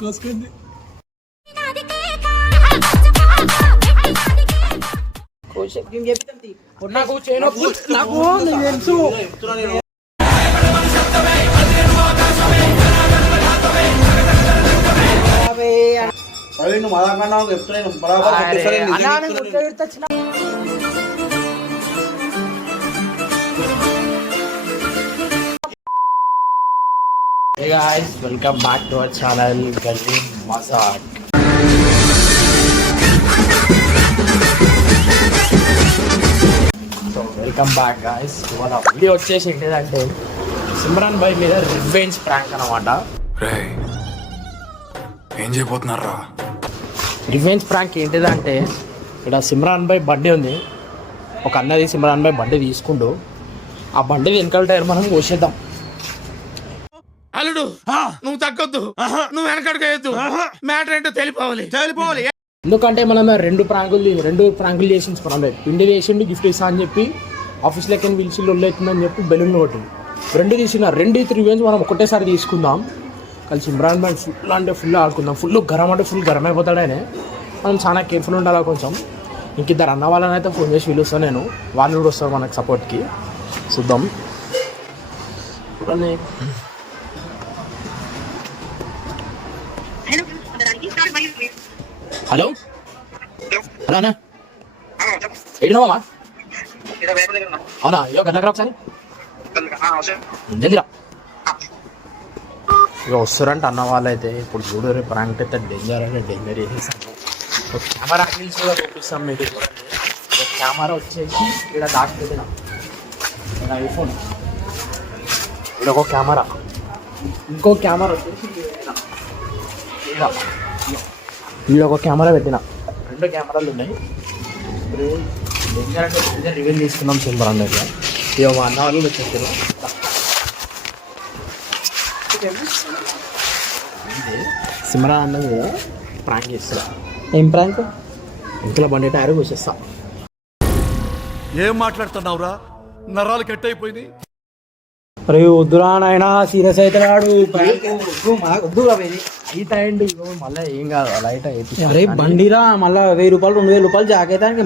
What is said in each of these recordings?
కోసుకుంది. నాకు తెలుసు. Hey guys, welcome back to our channel Gully Mazak. So welcome back guys. ఇవాళ video వచ్చేసి ఏంటిదంటే సిమ్రాన్ భాయ్ మీద రివెంజ్ ప్రాంక్ అన్నమాట. ఏం చేయబోతున్నారా? రివెంజ్ ప్రాంక్ ఏంటిదంటే ఇక్కడ సిమ్రాన్ భాయ్ బర్త్డే ఉంది. ఒక అన్నది సిమ్రాన్ భాయ్ బర్త్డే తీసుకుంటూ ఆ బండి వెనకాల టైర్ మనం కోసేద్దాం. అల్లుడు నువ్వు తగ్గొద్దు, నువ్వు వెనకడుకోవద్దు, మ్యాటర్ ఏంటో తెలిపోవాలి. ఎందుకంటే మనం రెండు ప్రాంకులు చేసింది మనం పిండి వేసిండు గిఫ్ట్ ఇస్తా అని చెప్పి ఆఫీస్లోకి పిలిచి లొల్లు అవుతుందని చెప్పి బెలూన్ ఒకటి రెండు తీసిన రివెంజ్ మనం ఒకటేసారి తీసుకుందాం. కలిసి ఇమ్రాన్ భాయ్ ఫుల్ అంటే ఫుల్ ఆడుకుందాం. ఫుల్ గరం అంటే ఫుల్ గరం అయిపోతాడనే మనం చాలా కేర్ఫుల్ ఉండాలి కొంచెం. ఇంకిద్దరు అన్న వాళ్ళని అయితే ఫోన్ చేసి పిలుస్తాను నేను, వాళ్ళు కూడా వస్తారు మనకు సపోర్ట్కి. చూద్దాం. హలో హలో అన్నా ఎడినవా? అవునా? ఇక గంటకు ఒకసారి జల్దిరా. ఇక వస్తారంట అన్న వాళ్ళు అయితే. ఇప్పుడు చూడు రేపు ప్రాంక్ అయితే డేంజర్ అంటే డేంజర్ చేసేసాము. ఒక కెమెరా రీల్స్ కూడా చూపిస్తాం మీకు. ఒక కెమెరా వచ్చేసి ఇక్కడ దాటిపోయినా ఐఫోన్, ఇక్కడ ఒక కెమెరా, ఇంకో కెమెరా వచ్చేసి వీళ్ళు ఒక కెమెరా పెట్టిన, రెండు కెమెరాలు ఉన్నాయి. ఇప్పుడు డేంజర్ అంటే డేంజర్ రివెంజ్ తీసుకున్నాం సిమ్రాన్ దగ్గర. ఇక మా అన్న వాళ్ళు వచ్చేసారు. సిమ్రాన్ అన్నది కదా ప్రాంక్ చేస్తా. ఏం ప్రాంక్? ఇంట్లో బండి టైర్ కోసేస్తా. ఏం మాట్లాడుతున్నావురా? నరాలు కట్ అయిపోయింది. అరే వద్దురా నాయన, సీరియస్ అయితే రాడు. లైట్ అయ్యండి మళ్ళీ ఏం కాదు, లైట్ అయితే. అరే బండిరా మళ్ళీ 1000 రూపాయలు 2000 రూపాయలు జాకేతానికి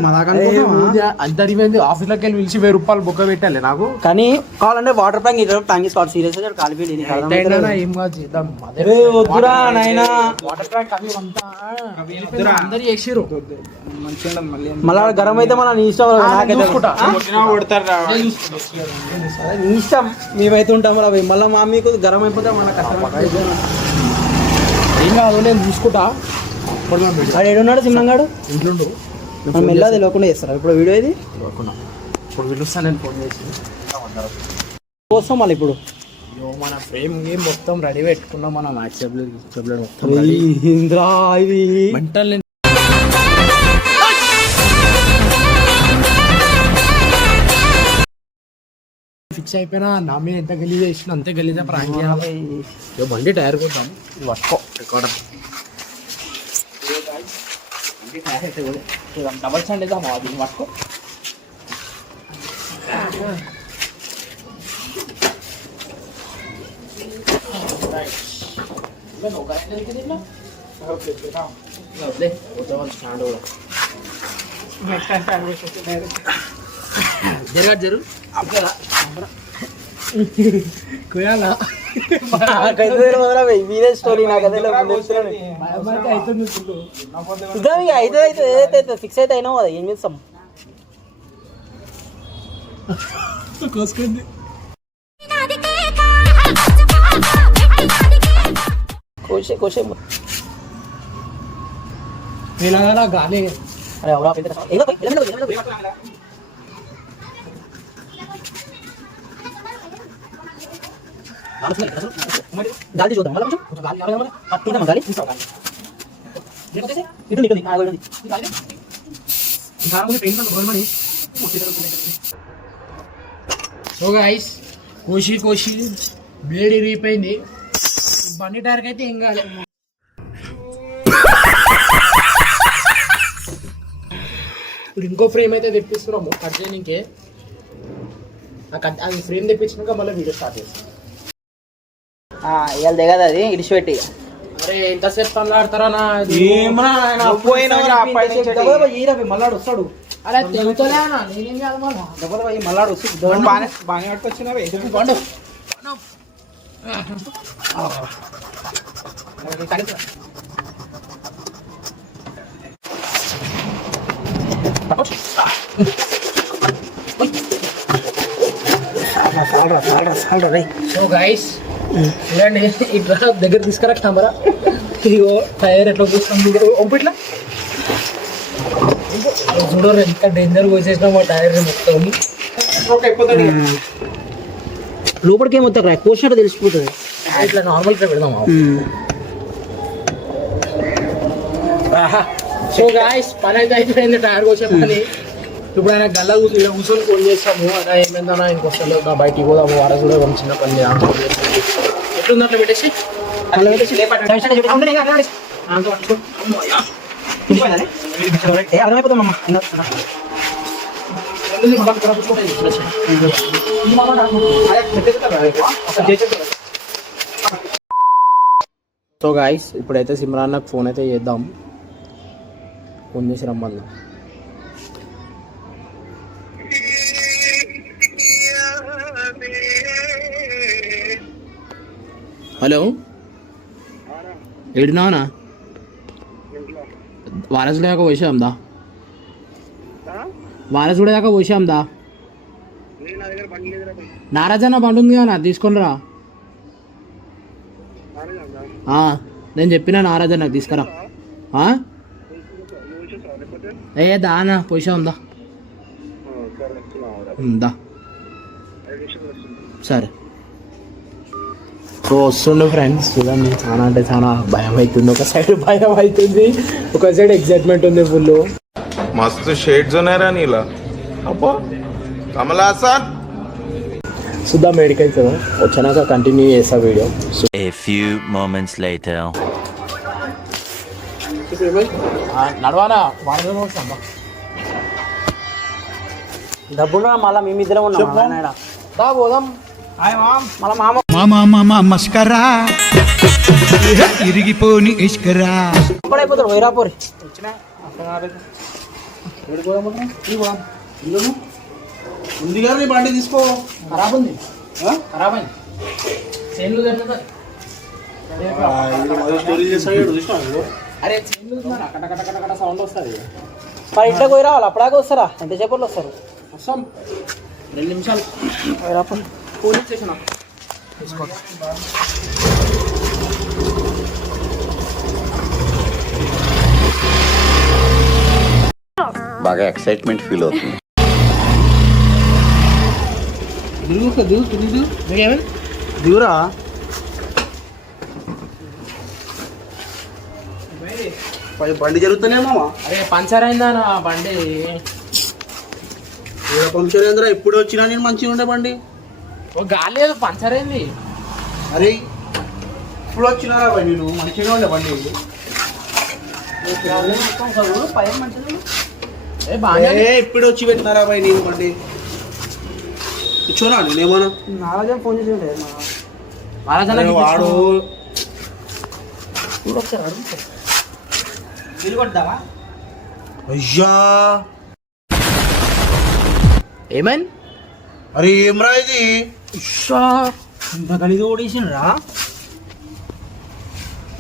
అంత రివెంజ్ ఆఫీస్లోకి వెళ్ళి పిలిచి 1000 రూపాయలు బుక్క పెట్టాలి నాకు. కానీ కావాలంటే వాటర్ ప్యాంక్ ఇట్లా ప్యాంక్ తీసుకోవాలి. సీరియస్ అయితే కాలిపోయి ఏం కాదు చేద్దాం. వద్దురా నాయన, వాటర్ ట్యాంక్ అవి అంతా అందరు చేసిరు. మళ్ళీ గరం అయితే మన నీ ఇష్టం, నీ ఇష్టం. మేమైతే ఉంటాం రా. మళ్ళీ మా మీకు గరం అయిపోతే మన కష్టం. ఏం కాదు, నేను చూసుకుంటా. వాడు ఏడున్నాడు సిమ్నంగాడు? ఇంట్లో మనం వెళ్ళా తెలియకుండా చేస్తారా ఇప్పుడు వీడియో ఇది? ఇప్పుడు పిలుస్తాను నేను ఫోన్ చేసి కోసం. మళ్ళీ ఇప్పుడు మన ఫ్రేమ్ గేమ్ మొత్తం రెడీ పెట్టుకున్నాం మనం. మెంటల్ ఫిక్స్ అయిపోయినా. నా మీద ఎంత గలీజ్ వేసిన అంతే గలీజా ప్రాంక్ చేయాలి. బండి టైర్ కొద్దాం. ఇది పట్టుకో రికార్డర్. డబల్ స్టాండ్ వేద్దాం. అది పట్టుకో. జరు కోయాలా స్టోరీ నాకు అయితే ఫిక్స్ అయితే అయినా కదా. ఏం చేస్తాం? కోసుకుంది. కోసే ఇలాగా గాలి. అరే అవునా గాలి చూద్దాం. గాలి సో గైస్ కోసి బ్లేడ్ ఇరిగిపోయింది. బండి టైర్కి అయితే ఏం కాలే. ఇప్పుడు ఇంకో ఫ్రేమ్ అయితే తెప్పిస్తున్నాము కట్ చేయడానికే. అది ఫ్రేమ్ తెప్పించినాక మళ్ళీ వీడియో స్టార్ట్ చేస్తాం. ఇవాళ దిగదు అది, ఇడిచిపెట్టి అరే ఎంతసేపు పనులు ఆడతారా నా మళ్ళాడు వస్తాడు అరే తెలుగుతలే అన్న నేనేం చేయాలి మళ్ళా డబ్బులు పోయి మళ్ళాడు వస్తాడు బాగా పట్టుకొచ్చినవే పండు సో గైస్ చూడండి ఇట్లా దగ్గర తీసుకురా కెమెరా ఇదిగో టైర్ ఎట్లా కూర్చుంది ఒప్పిట్లా చూడరు ఎంత డేంజర్ పోసేసినా మా టైర్ మొత్తం లోపలికి ఏమవుతా కోసినట్టు తెలిసిపోతుంది ఇట్లా నార్మల్ గా పెడదాం సో గాయస్ పని అయితే అయిపోయింది టైర్ కోసే పని ఇప్పుడు ఆయన గల్ల కూర్చొని ఫోన్ చేస్తాము అలా ఏమైందన్నా ఆయనకు వస్తలేదు నా బయటికి పోదాము వాడ కూడా ఒక చిన్న పని ఎట్లుంది అట్లా పెట్టేసి సో గాయస్ ఇప్పుడైతే సిమ్రాన్ నాకు ఫోన్ అయితే చేద్దాం ఫోన్ చేసి రమ్మన్నా హలో ఏడున్నావునా వారసుడు దాకా పోసాం దా వారసుడు దాకా పోసాం దా నారాజన్న బండి ఉంది కదా తీసుకొని రా నేను చెప్పిన నారాజన్న తీసుకురా ఏ దానా పోసాం దా దా సరే సో వస్తుండే ఫ్రెండ్స్ చూడండి చాలా అంటే చాలా భయం అవుతుంది ఒక సైడ్ భయం అవుతుంది ఒక సైడ్ ఎక్సైట్మెంట్ ఉంది ఫుల్ मस्त शेड्स नाही रा नीला अप्पा कमला असा సుద్ధా మెడికల్ కదా వచ్చాక కంటిన్యూ చేస్తా video A few moments later. నడవాలా వాడదాం వస్తాం డబ్బులు మళ్ళీ మేమిద్దరం ఉన్నాం దా పోదాం మళ్ళీ మామ మామ మస్కరా ఇరిగిపోని ఇష్కరా అయిపోతాడు వైరాపూరి ఉంది కదా నీ బండి తీసుకో ఖరాబ్ ఉంది ఖరాబ్ అయింది చేన్లు అరే చేన్లు కట కట కట కట సౌండ్ వస్తుంది మరి ఇంట్లోకి పోయి రావాలి అప్పడాక వస్తారా ఎంతసేపట్లో వస్తారు వస్తాం 2 నిమిషాలు వైరాపూరి పోలీస్ స్టేషన్ తీసుకో బాగా ఎక్సైట్మెంట్ ఫీల్ అవుతుంది. దిగురా బండి జరుగుతానే మామా అరే పంచర్ అయిందా నా బండి పంక్చర్ ఏంద్రా ఇప్పుడు వచ్చినా నేను మంచిగా ఉండే బండి ఓ గాలి లేదు పంచర్ అయింది అరే ఇప్పుడు వచ్చినారా బండి నువ్వు మంచిగా ఉండే బండి ఇప్పుడు వచ్చి పెట్టినారా బాయ్ నేను బండి కూర్చోనా నేనేమన్నా నారాజన్ ఫోన్ చేసి వాడు నిలబడ్డావా అయ్యా ఏమైంది అరే ఏం రా ఇది ఇంత గలీజ్ ఓడేసినరా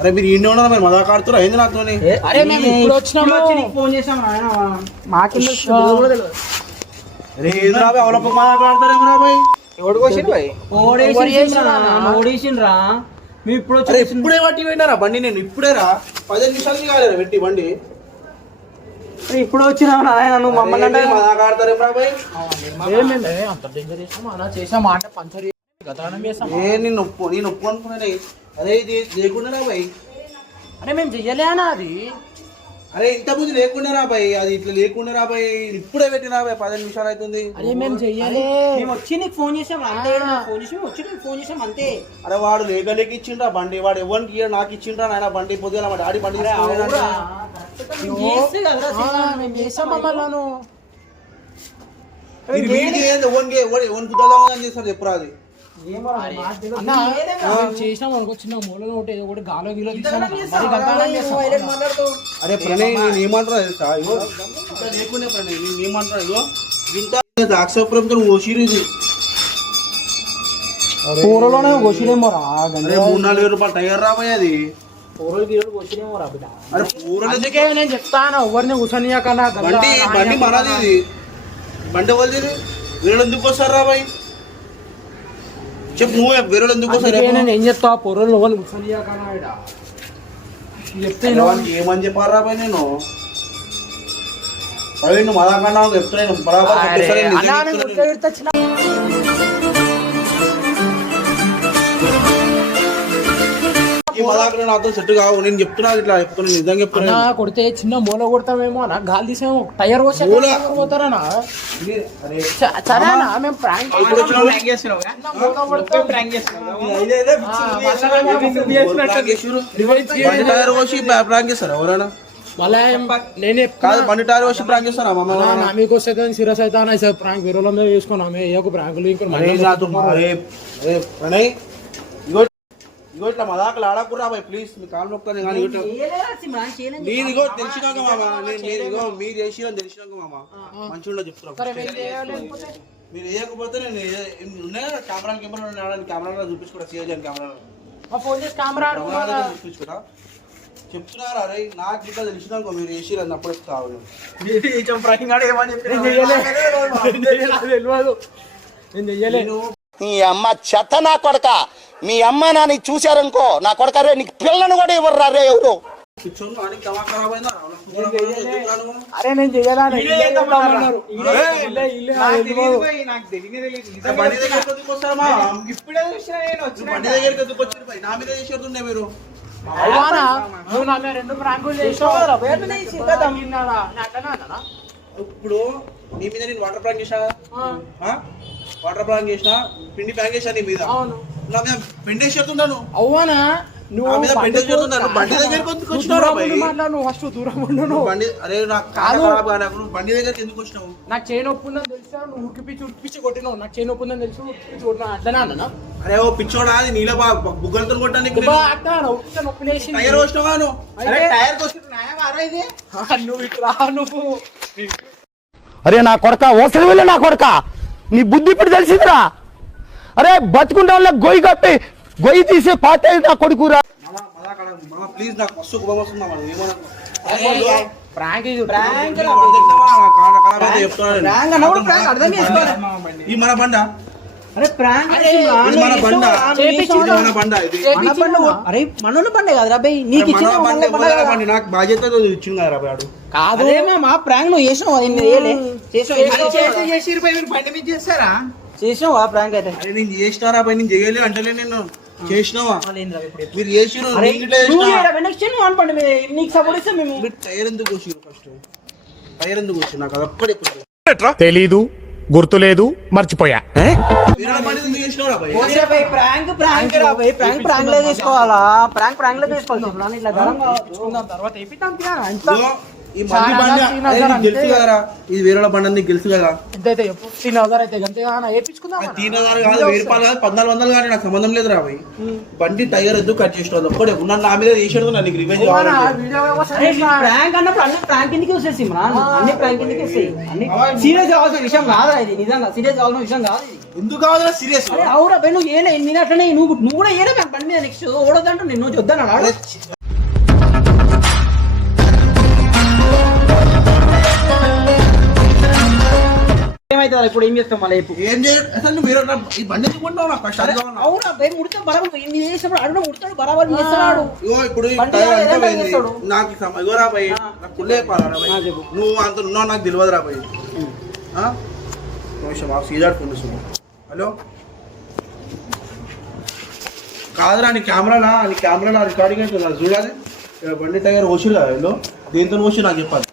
అరే మీరు ఇండి ఉన్నారా మీరు మజా కాడుతురా ఏంది నాతోని అరే మేము ఇప్పుడు వచ్చినాము ఫోన్ చేసాం మా కింద అరే ఏది రాబాయ్ అవలప మజా కాడతారేమో రాబాయ్ ఓడేసిండ్రా మీరు ఇప్పుడు ఇప్పుడే పట్టి పెట్టారా బండి నేను ఇప్పుడే రా 15 నిమిషాలకి కాలేరా పెట్టి బండి ఇప్పుడు వచ్చినా నువ్వు మమ్మల్ని అంటే మజా కాడతారేమో రాబాయ్ అంత డేంజర్ చేసాము అలా చేసాం మాట పంచర్ నేను ఒప్పు అనుకున్నానే అదే ఇది లేకుండా రాబాయ్ అరే మేము చెయ్యలేనా అది అరే ఇంత ముందు లేకుండా రాబాయ్ అది ఇట్లా లేకుండా రాబాయ్ ఇప్పుడే పెట్టిన రాబాయ్ 15 నిమిషాలు అవుతుంది అరే మేము చెయ్యాలి మేము వచ్చి నీకు ఫోన్ చేసాం అంతే ఫోన్ చేసి వచ్చి నీకు ఫోన్ చేసాం అంతే అరే వాడు లేక ఇచ్చిండ్రా బండి వాడు ఎవరికి ఇయ్యాడు నాకు ఇచ్చిండ్రా నాయన బండి పొద్దున మా డాడీ బండి ఎవరికి చేస్తారు చెప్పురా అది అన్న మేము చేసినాం అనుకో చిన్న మూలలో ఒకటి ఏదో ఒకటి గాలో గీలో తీసాం అరే ప్రణయ్ నేను ఏమంటున్నా తెలుసా ఇగో ఇంకా లేకుండా ప్రణయ్ నేను ఏమంటున్నా ఇగో ఇంత ద్రాక్షపురంతో ఓసిరు ఇది కూరలోనే వచ్చినేమో రా అరే 3-4 రూపాయలు టైర్ రాబోయే అది కూరలు గీరలు వచ్చినేమో రా బిడ్డ అరే పూరలు అందుకే నేను చెప్తాను ఎవరిని కూర్చొనియకన్నా బండి మనది ఇది బండి వాళ్ళది వేరే ఎందుకు వస్తారు రాబాయ్ చెప్పు నువ్వు వేరే ఎందుకు వస్తారు నేను ఏం చెప్తా పొరలు ఎవరిని కూర్చొనియకన్నా బిడ్డ చెప్తే ఏమని చెప్పారు రాబాయ్ నేను ప్రవీణ్ నువ్వు మదాకన్నా చెప్తున్నాను బరాబర్ ఈ మదాకన్నా నాతో సెట్ కావు నేను చెప్తున్నా ఇట్లా చెప్తున్నాను నిజంగా చెప్తున్నా కొడితే చిన్న మూల కొడతామేమో అన్న గాలి తీసేమో టైర్ పోతారనా సరేనా మేము ప్రాంక్ టైర్ వచ్చి ప్రాంక్ చేస్తారా ఎవరైనా మళ్ళా నేనే కాదు బండి టైర్ వచ్చి ప్రాంక్ చేస్తారా మీకు వస్తే సీరియస్ అవుతా సార్ ప్రాంక్ వేరే మీద వేసుకుని ఆమె ఏ ప్రాంకులు ప్రణయ్ ఇగో ఇట్లా మదాకలు ఆడకురా బాయ్ ప్లీజ్ మీ కాలు నొక్కుతాను కానీ నేను ఇగో తెలిసినాక మామ నేను ఇగో మీరు చేసిన తెలిసినాక మామ మంచిగా చెప్తున్నా మీరు వేయకపోతే నేను ఉన్నాయి కదా కెమెరా చూపించుకుంటా సేవ్ చేయని కెమెరా చూపించుకుంటా చెప్తున్నారు అరే నాకు ఇంకా తెలిసినాక మీరు వేసి అన్నప్పుడు కావాలి నేను చెయ్యలేను నీ అమ్మ చెత్త నా కొడక మీ అమ్మ నాని చూశారనుకో నా కొడక రే నీకు పిల్లను కూడా ఇవ్వరు రే ఎవరు అరే నేను చెయ్యాలా మీరు నువ్వు నా మీద 2 ప్రాంకులు చేసావు ఇప్పుడు నీ మీద నేను వాటర్ ప్రాంక్ చేసా వాటర్ ప్రాంక్ చేసిన పిండి ప్యాక్ చేసా నీ మీద నా మీద పిండి చేస్తున్నాను అవునా నువ్వు బండి దగ్గరికి ఎందుకు వచ్చినావు ఫస్ట్ దూరం ఉండు బండి అరే నాకు కాదు బండి దగ్గరికి ఎందుకు వచ్చినావు నాకు చేయి నొప్పి ఉందని తెలుసా నువ్వు ఉరికిపిచ్చి కొట్టినావు నాకు చేయి నొప్పి ఉందని తెలుసు ఉరికిపిచ్చి కొట్టినా అట్లనే అన్నా అరే ఓ పిచ్చోడా అది నీళ్ళ బుగ్గలతో కొట్టానికి నొప్పి లేచి టైర్ వచ్చినావా నువ్వు ఇట్లా నువ్వు అరే నా కొడక ఓసలి వెళ్ళి నా కొడక నీ బుద్ధి ఇప్పుడు తెలిసిందిరా అరే బతుకుంటా వాళ్ళ గొయ్యి కప్పి గొయ్యి తీసే పాటే నా కొడుకురా ప్లీజ్ నాకు మస్తు కుటుంబం వస్తుంది ఈ మన బండ అరే ప్రాంక్ మన బండ మన బండ ఇది అరే మనోళ్ళ బండే కదరా బై నీకు ఇచ్చిన నాకు బాధ్యత ఇచ్చింది కదా రాబాడు కాదు మా ప్రాంక్ నువ్వు చేసినావు చేసినావా ప్రాంక్ అయితే అరే నేను చేసినారా బాయ్ నేను చేయలేదు అంటలే నేను చేసినావా మీరు చేసిన నీకు సపోర్ట్ ఇస్తే మేము టైర్ ఎందుకు వచ్చిరు ఫస్ట్ టైర్ ఎందుకు వచ్చి నాకు అది ఒక్కడే తెలీదు గుర్తులేదు మర్చిపోయా ప్రాంక్ లో చేసుకోవాలా ప్రాంక్ లో చేసుకోవాలి ఇట్లా తర్వాత ఈ మంది బండి తెలుసు కదరా ఇది వేరే బండి నీకు తెలుసు కదా ఎంతైతే 3000 అయితే అంతే వేయించుకుందాం 3000 కాదు 1000 రూపాయలు కాదు 1400 కానీ నాకు సంబంధం లేదు రా భయ్ బండి టైర్ ఎందుకు కట్ చేసిన ఒక్కడే ఉన్నాను నా మీద చేసేది నీకు రివెంజ్ ప్రాంక్ అన్నప్పుడు అన్ని ప్రాంక్ ఎందుకు వస్తాయి అన్ని ప్రాంక్ ఎందుకు వస్తాయి అన్ని సీరియస్ కావాల్సిన విషయం కాదురా ఇది నిజంగా సీరియస్ కావాల్సిన విషయం కాదు ఎందుకు కావాలా సీరియస్ అవురా భయ్ నువ్వు ఏలే నేను అట్లనే నువ్వు కూడా ఏలే బండి మీద నెక్స్ట్ ఓడదంటూ నిన్ను చూద్దాను ఏమైతే ఇప్పుడు ఏం చేస్తాం మళ్ళీ ఏం చేయాలి మీరు ఈ బండి ఎందుకుంటావు నాకు ఫస్ట్ అది కావాలి అవునా భయ్ ముడితే బరాబర్ ఎన్ని చేసినప్పుడు అడుగు ముడతాడు బరాబర్ చేస్తున్నాడు ఇగో ఇప్పుడు నాకు ఇగోరా భయ్ నాకు పుల్లే పాలరా భయ్ నువ్వు అంత ఉన్నావు నాకు తెలియదు రా భయ్ నిమిషం ఆ సీజాడ్ ఫోన్ హలో కాదురా నీ కెమెరాలో రికార్డింగ్ అవుతుంది చూడాలి బండి టైర్ ఓసిరు కదా వీళ్ళు దేంతో ఓసి నాకు చెప్పాలి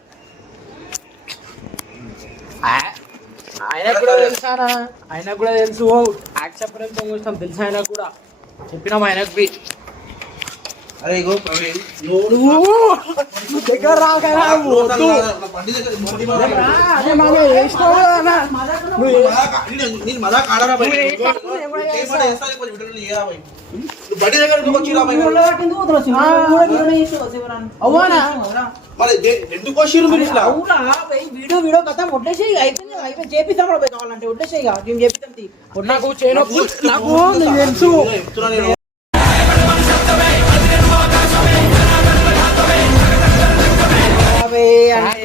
ఆయనకు కూడా తెలుసానా ఆయనకు కూడా తెలుసు యాక్సెప్టెన్స్ చూసినాం తెలుసు ఆయనకు కూడా చెప్పినాం ఆయనకు అరే ఇగో ప్రవీణ్ నువ్వు దగ్గర రాకరా వద్దు. బండి దగ్గర అరే మామ వేసినావు కదా అన్న. నేను మజాక్ ఆడరా భయ్. ఏమన్నా చేస్తా లేకపోతే వీడియోలు చేయరా భయ్. నువ్వు బండి దగ్గర ఎందుకు వచ్చిరా భయ్? అవ్వానా మరి ఎందుకు వచ్చిర్రు మీరు ఇట్లా? వీడియో కథ వడ్లేసేయి అయిపోయింది చేపిస్తాం కూడా కావాలంటే వడ్లేసేయి మేము చేపిస్తాం నాకు చేయనొప్పు నాకు నీకు తెలుసు. చెప్తున్నా నేను.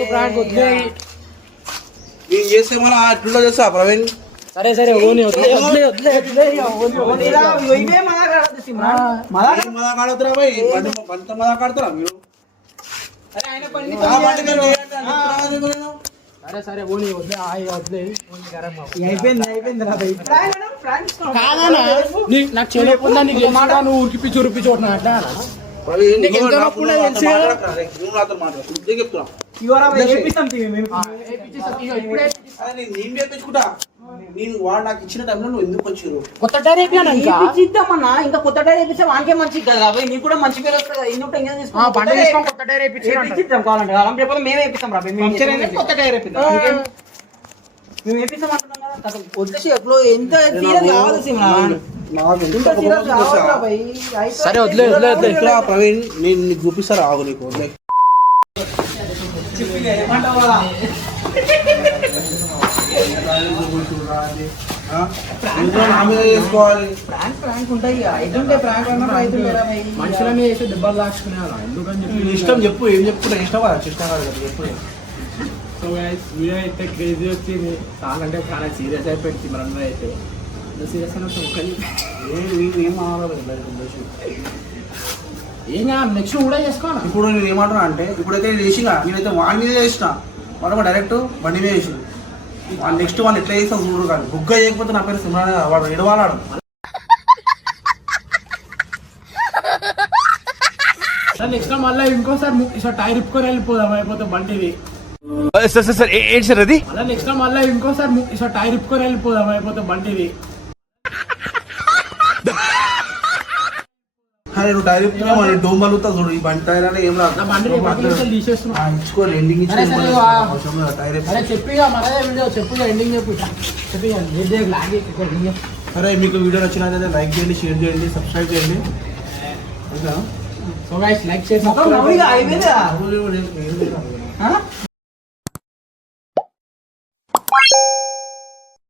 ప్రాంక్ వదిలేయ్. నేను చేస్తే మళ్ళీ అట్లా చేస్తా ప్రవీణ్. సరే సరే ఓని వదిలే వదిలే వదిలే వదిలే ఇక ఓని. ఏం మజాక్ ఆడతారా భయ్? బండితో మజాక్ ఆడతారా మీరు? ఆ బండి మీద వేయండి అని చెప్తున్నా కదా నేను. సరే సరే ఓని వదిలే ఆయి వదిలే ఓని గరం అవ్వ. అయిపోయింది కాదనా నాకు చేయకుండా నీకు తెలుసుగా నువ్వు ఉరికిప్పి చురిపి చూడనా అట్లా ప్రవీణ్, నీకు ఎంత నువ్వు నొప్పి ఉన్నదో నాతో తెలుసు కదా? మాట్లాడకురా. నువ్వు నాతో మాట్లాడు. ఇదే చెప్తున్నా. చేపిస్తాం ఇప్పుడే అరే నేను చేపించుకుంటా. నేను వాడు నాకు ఇచ్చిన టైంలో నువ్వు ఎందుకు వచ్చిర్రు? కొత్త టైర్ అయిపోయాను ఇంకా ఇద్దామన్నా ఇంకా కొత్త టైర్ వేపిస్తే వానికే మంచిది కదా అబ్బాయి నీకు కూడా మంచి పేరు వస్తుంది కదా ఇన్ని బండి తీసుకొని కొత్త టైర్ వేపిస్తాం కావాలంటే లేకపోతే మేము వేపిస్తాం రాబోయే కొత్త టైర్ వేపిస్తాం మేము వేపిస్తాం అంటున్నాం కదా అసలు వచ్చేసి ఎప్పుడు ఎంత సీరియస్ కావాలి సిమ్రాన్ నాకు ఎంత ఎంత కోపం సీరియస్ తెలుసా? కావాలి రాబోయ్ సరే వదిలే వదిలే వదిలే ఇట్లా ప్రవీణ్ నేను నీకు చూపిస్తారా ఆగు నీకు వదిలే. ఆ? ఇంట్లో నా మీద చేసుకోవాలి. ప్రాంక్ ఉంటాయి అయితే ప్రాంక్ అన్నా అయితే మనుషుల మీద వేసి దెబ్బలు దాచుకునేవాళ్ళం ఎందుకని చెప్పి నీ ఇష్టం చెప్పు ఏం చెప్పుకుంటా ఇష్టం కదా ఇష్టం కాదు కదా చెప్పు. సో గైస్ వీడియో అయితే క్రేజీ వచ్చింది చాలా అంటే చాలా సీరియస్ అయిపోయింది మనందరూ అయితే సీరియస్ అని ఏం మాట్లాడదు ఏం కాదు నెక్స్ట్ కూడా చేసుకోవాలి ఇప్పుడు నేను ఏమంటున్నా అంటే ఇప్పుడైతే నేను చేసినా నేనైతే వాడి మీద చేసిన వాడు డైరెక్ట్ బండి మీద చేసిన వాడు నెక్స్ట్ వాళ్ళు ఎట్లా చేస్తా చూడరు కానీ బుగ్గ చేయకపోతే నా పేరు సిమ్రాన్ కాదు. వాడు ఎడవాలాడు. నెక్స్ట్ టైం మళ్ళీ ఇంకోసారి ఈసారి టైర్ ఇప్పుకొని వెళ్ళిపోదాం అయిపోతే బండిది సార్ ఏంటి సార్ అది? మళ్ళీ నెక్స్ట్ టైం మళ్ళీ ఇంకోసారి ఈసారి టైర్ ఇప్పుకొని వెళ్ళిపోదాం అయిపోతే బండిది నువ్వు డైరెక్ట్ డోమ్ పలుగుతా చూడు ఈ బండి టైర్ అనే ఏం రాదు. నా బండి తీసేస్తున్నా ఇచ్చుకోవాలి ఎండింగ్ ఇచ్చుకోవాలి. టైర్ అరే చెప్పిగా మనదే వీడియో చెప్పుగా ఎండింగ్ చెప్పు చెప్పిగా సరే మీకు వీడియో నచ్చినట్లయితే లైక్ చేయండి, షేర్ చేయండి, సబ్స్క్రైబ్ చేయండి. సో గైస్ లైక్ చేసి అయిపోయిందా